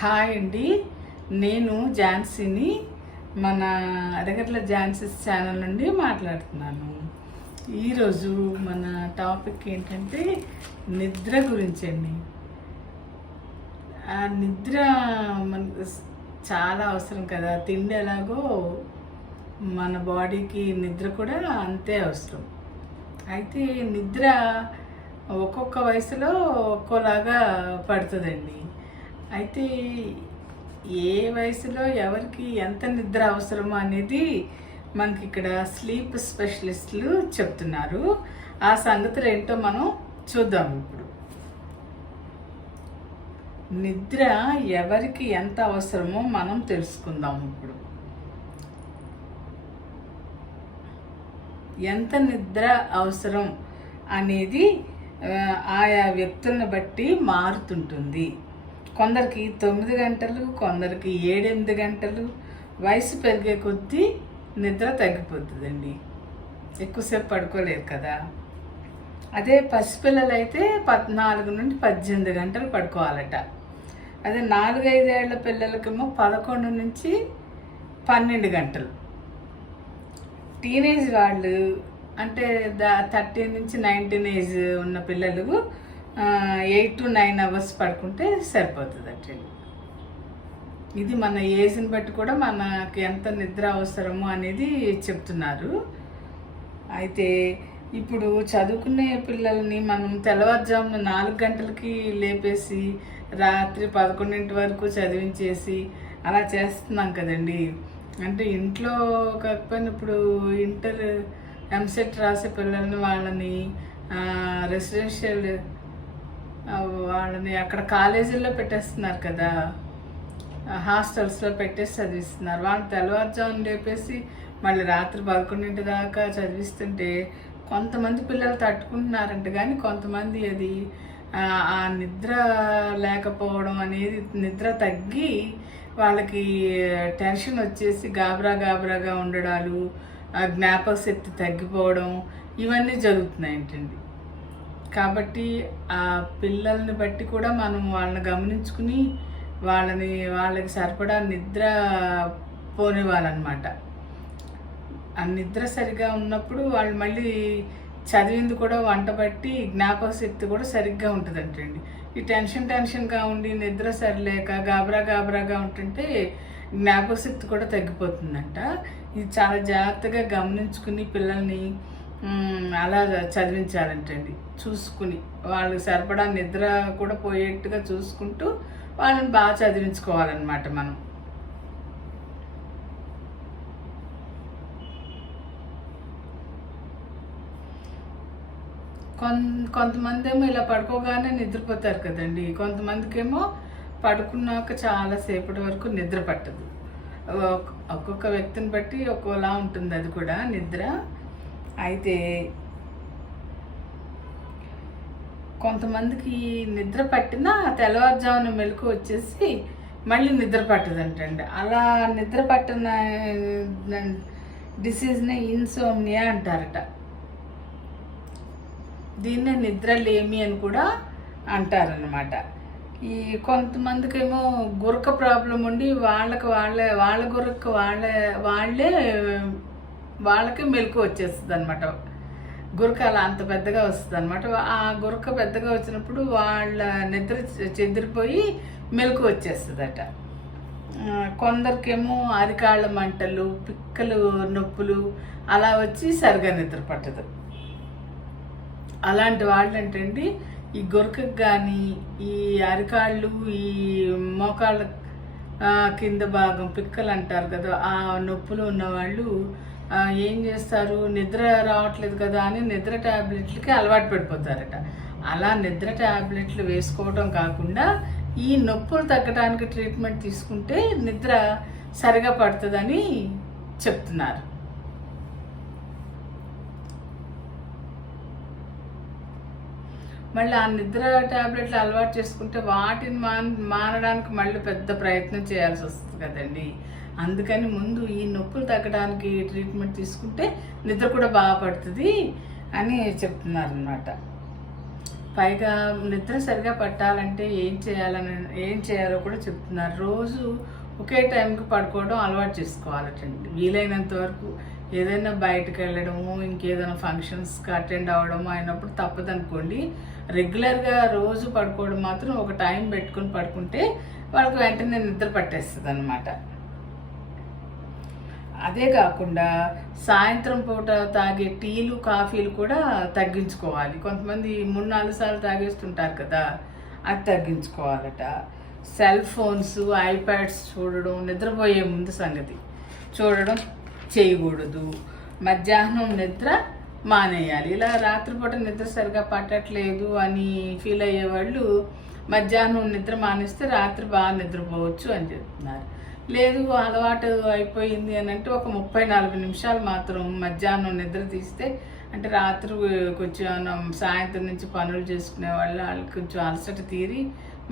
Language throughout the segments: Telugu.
హాయ్ అండి. నేను ఝాన్సీని, మన అడగట్ల ఝాన్సీస్ ఛానల్ నుండి మాట్లాడుతున్నాను. ఈరోజు మన టాపిక్ ఏంటంటే నిద్ర గురించి అండి. ఆ నిద్ర మనకు చాలా అవసరం కదా. తిండి ఎలాగో మన బాడీకి నిద్ర కూడా అంతే అవసరం. అయితే నిద్ర ఒక్కొక్క వయసులో ఒక్కోలాగా పడుతుందండి. అయితే ఏ వయసులో ఎవరికి ఎంత నిద్ర అవసరమో అనేది మనకి ఇక్కడ స్లీప్ స్పెషలిస్టులు చెప్తున్నారు. ఆ సంగతులు ఏంటో మనం చూద్దాం. ఇప్పుడు నిద్ర ఎవరికి ఎంత అవసరమో మనం తెలుసుకుందాం. ఇప్పుడు ఎంత నిద్ర అవసరం అనేది ఆయా వ్యక్తులను బట్టి మారుతుంటుంది. కొందరికి 9 గంటలు, కొందరికి 7-8 గంటలు. వయసు పెరిగే కొద్దీ నిద్ర తగ్గిపోతుందండి. ఎక్కువసేపు పడుకోలేరు కదా. అదే పసిపిల్లలు అయితే 14 నుండి 18 గంటలు పడుకోవాలట. అదే 4-5 ఏళ్ల పిల్లలకేమో 11 నుంచి 12 గంటలు. టీనేజ్ వాళ్ళు అంటే 13 నుంచి 19 ఏజ్ ఉన్న పిల్లలు 8 to 9 అవర్స్ పడుకుంటే సరిపోతుంది. ఇది మన ఏజ్ని బట్టి కూడా మనకి ఎంత నిద్ర అవసరమో అనేది చెప్తున్నారు. అయితే ఇప్పుడు చదువుకునే పిల్లల్ని మనం తెల్లవారుజామున 4 గంటలకి లేపేసి రాత్రి 11 వరకు చదివించేసి అలా చేస్తున్నాం కదండి. అంటే ఇంట్లో కాకపోయినా ఇప్పుడు ఇంటర్ ఎంసెట్ రాసే పిల్లల్ని వాళ్ళని రెసిడెన్షియల్ వాళ్ళని అక్కడ కాలేజీల్లో పెట్టేస్తున్నారు కదా, హాస్టల్స్లో పెట్టేసి చదివిస్తున్నారు. వాళ్ళు తెల్లవారుజామున లేపేసి మళ్ళీ రాత్రి 11 దాకా చదివిస్తుంటే కొంతమంది పిల్లలు తట్టుకుంటున్నారంట. కానీ కొంతమంది అది ఆ నిద్ర లేకపోవడం అనేది, నిద్ర తగ్గి వాళ్ళకి టెన్షన్ వచ్చేసి గాబరాగా ఉండడాలు, జ్ఞాపక శక్తి తగ్గిపోవడం ఇవన్నీ జరుగుతున్నాయంటండి. కాబట్టి ఆ పిల్లల్ని బట్టి కూడా మనం వాళ్ళని గమనించుకుని వాళ్ళకి సరిపడా నిద్ర పోనివ్వాలన్నమాట. ఆ నిద్ర సరిగా ఉన్నప్పుడు వాళ్ళు మళ్ళీ చదివింది కూడా వంట బట్టి జ్ఞాపక శక్తి కూడా సరిగ్గా ఉంటుందంటండి. ఈ టెన్షన్గా ఉండి నిద్ర సరిలేక గాబరాగా ఉంటుంటే జ్ఞాపక శక్తి కూడా తగ్గిపోతుందంట. ఇది చాలా జాగ్రత్తగా గమనించుకుని పిల్లల్ని అలా చదివించాలంటండి. చూసుకుని వాళ్ళకి సరిపడా నిద్ర కూడా పోయేట్టుగా చూసుకుంటూ వాళ్ళని బాగా చదివించుకోవాలన్నమాట మనం. కొంతమంది ఏమో ఇలా పడుకోగానే నిద్రపోతారు కదండి. కొంతమందికి ఏమో పడుకున్నాక చాలాసేపటి వరకు నిద్ర పట్టదు. ఒక్కొక్క వ్యక్తిని బట్టి ఒక్కోలా ఉంటుంది అది కూడా నిద్ర. అయితే కొంతమందికి నిద్ర పట్టినా తెల్లవారుజామున మెలకు వచ్చేసి మళ్ళీ నిద్ర పట్టదంటండి. అలా నిద్ర పట్టిన డిసీజ్ని ఇన్సోమ్నియా అంటారట. దీన్నే నిద్రలేమి అని కూడా అంటారనమాట. ఈ కొంతమందికి ఏమో గురక ప్రాబ్లం ఉండి వాళ్ళ గురక వాళ్ళకే మెలకు వచ్చేస్తుంది అనమాట. గురక అలా అంత పెద్దగా వస్తుంది అనమాట. ఆ గురక పెద్దగా వచ్చినప్పుడు వాళ్ళ నిద్ర చెదిరిపోయి మెలకు వచ్చేస్తుందట. కొందరికేమో అరికాళ్ళ మంటలు, పిక్కలు నొప్పులు అలా వచ్చి సరిగా నిద్ర పట్టదు. అలాంటి వాళ్ళు ఏంటండి, ఈ గురకకు కానీ ఈ అరికాళ్ళు, ఈ మోకాళ్ళ కింద భాగం పిక్కలు అంటారు కదా, ఆ నొప్పులు ఉన్నవాళ్ళు ఏం చేస్తారు, నిద్ర రావట్లేదు కదా అని నిద్ర ట్యాబ్లెట్లకి అలవాటు పడిపోతారట. అలా నిద్ర ట్యాబ్లెట్లు వేసుకోవడం కాకుండా ఈ నొప్పులు తగ్గడానికి ట్రీట్మెంట్ తీసుకుంటే నిద్ర సరిగా పడుతుందని చెప్తున్నారు. మళ్ళీ ఆ నిద్ర ట్యాబ్లెట్లు అలవాటు చేసుకుంటే వాటిని మానడానికి మళ్ళీ పెద్ద ప్రయత్నం చేయాల్సి వస్తుంది కదండి. అందుకని ముందు ఈ నొప్పులు తగ్గడానికి ట్రీట్మెంట్ తీసుకుంటే నిద్ర కూడా బాగా పడుతుంది అని చెప్తున్నారు అన్నమాట. పైగా నిద్ర సరిగా పట్టాలంటే ఏం చేయాలో కూడా చెప్తున్నారు. రోజు ఒకే టైంకి పడుకోవడం అలవాటు చేసుకోవాలటండి. వీలైనంత వరకు ఏదైనా బయటకు వెళ్ళడము, ఇంకేదైనా ఫంక్షన్స్కి అటెండ్ అవ్వడము అయినప్పుడు తప్పదనుకోండి, రెగ్యులర్గా రోజు పడుకోవడం మాత్రం ఒక టైం పెట్టుకుని పడుకుంటే వాళ్ళకి వెంటనే నిద్ర పట్టేస్తుంది అన్నమాట. అదే కాకుండా సాయంత్రం పూట తాగే టీలు కాఫీలు కూడా తగ్గించుకోవాలి. కొంతమంది 3-4 సార్లు తాగేస్తుంటారు కదా, అది తగ్గించుకోవాలట. సెల్ ఫోన్స్, ఐప్యాడ్స్ చూడడం, నిద్రపోయే ముందు సంగతి చూడడం చేయకూడదు. మధ్యాహ్నం నిద్ర మానేయాలి. ఇలా రాత్రిపూట నిద్ర సరిగా పట్టట్లేదు అని ఫీల్ అయ్యేవాళ్ళు మధ్యాహ్నం నిద్ర మానేస్తే రాత్రి బాగా నిద్రపోవచ్చు అని చెప్తున్నారు. లేదు అలవాటు అయిపోయింది అని అంటే ఒక 30-40 నిమిషాలు మాత్రం మధ్యాహ్నం నిద్ర తీస్తే, అంటే రాత్రి కొంచెం సాయంత్రం నుంచి పనులు చేసుకునే వాళ్ళకి కొంచెం అలసట తీరి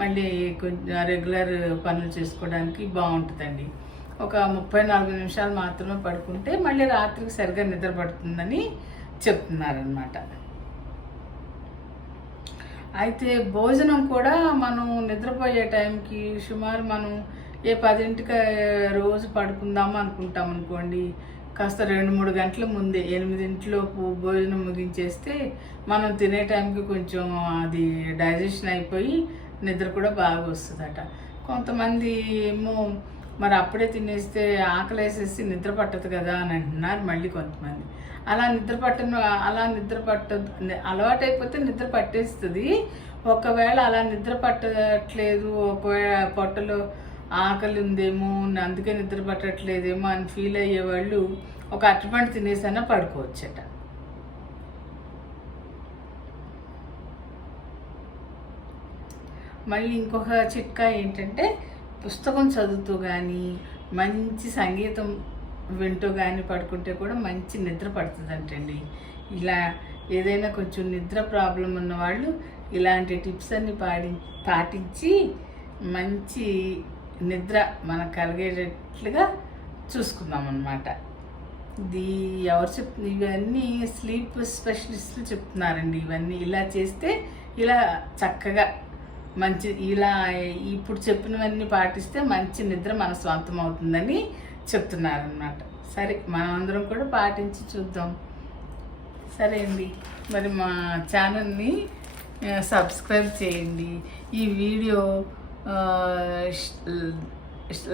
మళ్ళీ కొంచెం రెగ్యులర్ పనులు చేసుకోవడానికి బాగుంటుందండి. ఒక 30-40 నిమిషాలు మాత్రమే పడుకుంటే మళ్ళీ రాత్రికి సరిగ్గా నిద్ర పడుతుందని చెప్తున్నారనమాట. అయితే భోజనం కూడా మనం నిద్రపోయే టైంకి సుమారు మనం 10ంటికి రోజు పడుకుందాము అనుకుంటాం అనుకోండి, కాస్త 2-3 గంటల ముందే 8ంటిలోపు భోజనం ముగించేస్తే మనం తినే టైంకి కొంచెం అది డైజెషన్ అయిపోయి నిద్ర కూడా బాగా వస్తుందట. కొంతమంది ఏమో మరి అప్పుడే తినేస్తే ఆకలేసేసి నిద్ర పట్టదు కదా అని అంటున్నారు. మళ్ళీ కొంతమంది అలా నిద్ర పట్టదు, అలవాటైపోతే నిద్ర పట్టేస్తుంది. ఒకవేళ అలా నిద్ర పట్టట్లేదు, ఒకవేళ పొట్టలో ఆకలి ఉందేమో అందుకే నిద్ర పట్టట్లేదేమో అని ఫీల్ అయ్యేవాళ్ళు ఒక అరటిపండు తినేసైనా పడుకోవచ్చట. మళ్ళీ ఇంకొక చిట్కా ఏంటంటే, పుస్తకం చదువుతూ కానీ మంచి సంగీతం వింటూ కానీ పడుకుంటే కూడా మంచి నిద్ర పడుతుందంటండి. ఇలా ఏదైనా కొంచెం నిద్ర ప్రాబ్లం ఉన్నవాళ్ళు ఇలాంటి టిప్స్ అన్ని పాటించి మంచి నిద్ర మనకు కలిగేటట్లుగా చూసుకుందాం అన్నమాట. ఇవన్నీ స్లీప్ స్పెషలిస్టులు చెప్తున్నారండి. ఇవన్నీ ఇలా చేస్తే ఇలా చక్కగా ఇలా ఇప్పుడు చెప్పినవన్నీ పాటిస్తే మంచి నిద్ర మన స్వంతం అవుతుందని చెప్తున్నారనమాట. సరే, మనం అందరం కూడా పాటించి చూద్దాం. సరే అండి, మరి మా ఛానల్ని సబ్స్క్రైబ్ చేయండి. ఈ వీడియో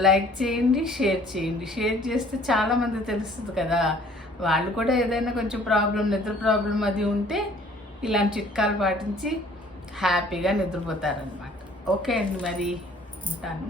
లైక్ చేయండి, షేర్ చేయండి. షేర్ చేస్తే చాలామంది తెలుస్తుంది కదా, వాళ్ళు కూడా ఏదైనా కొంచెం నిద్ర ప్రాబ్లం అది ఉంటే ఇలాంటి చిట్కాలు పాటించి హ్యాపీగా నిద్రపోతారనమాట. ఓకే అండి, మరి ఉంటాను.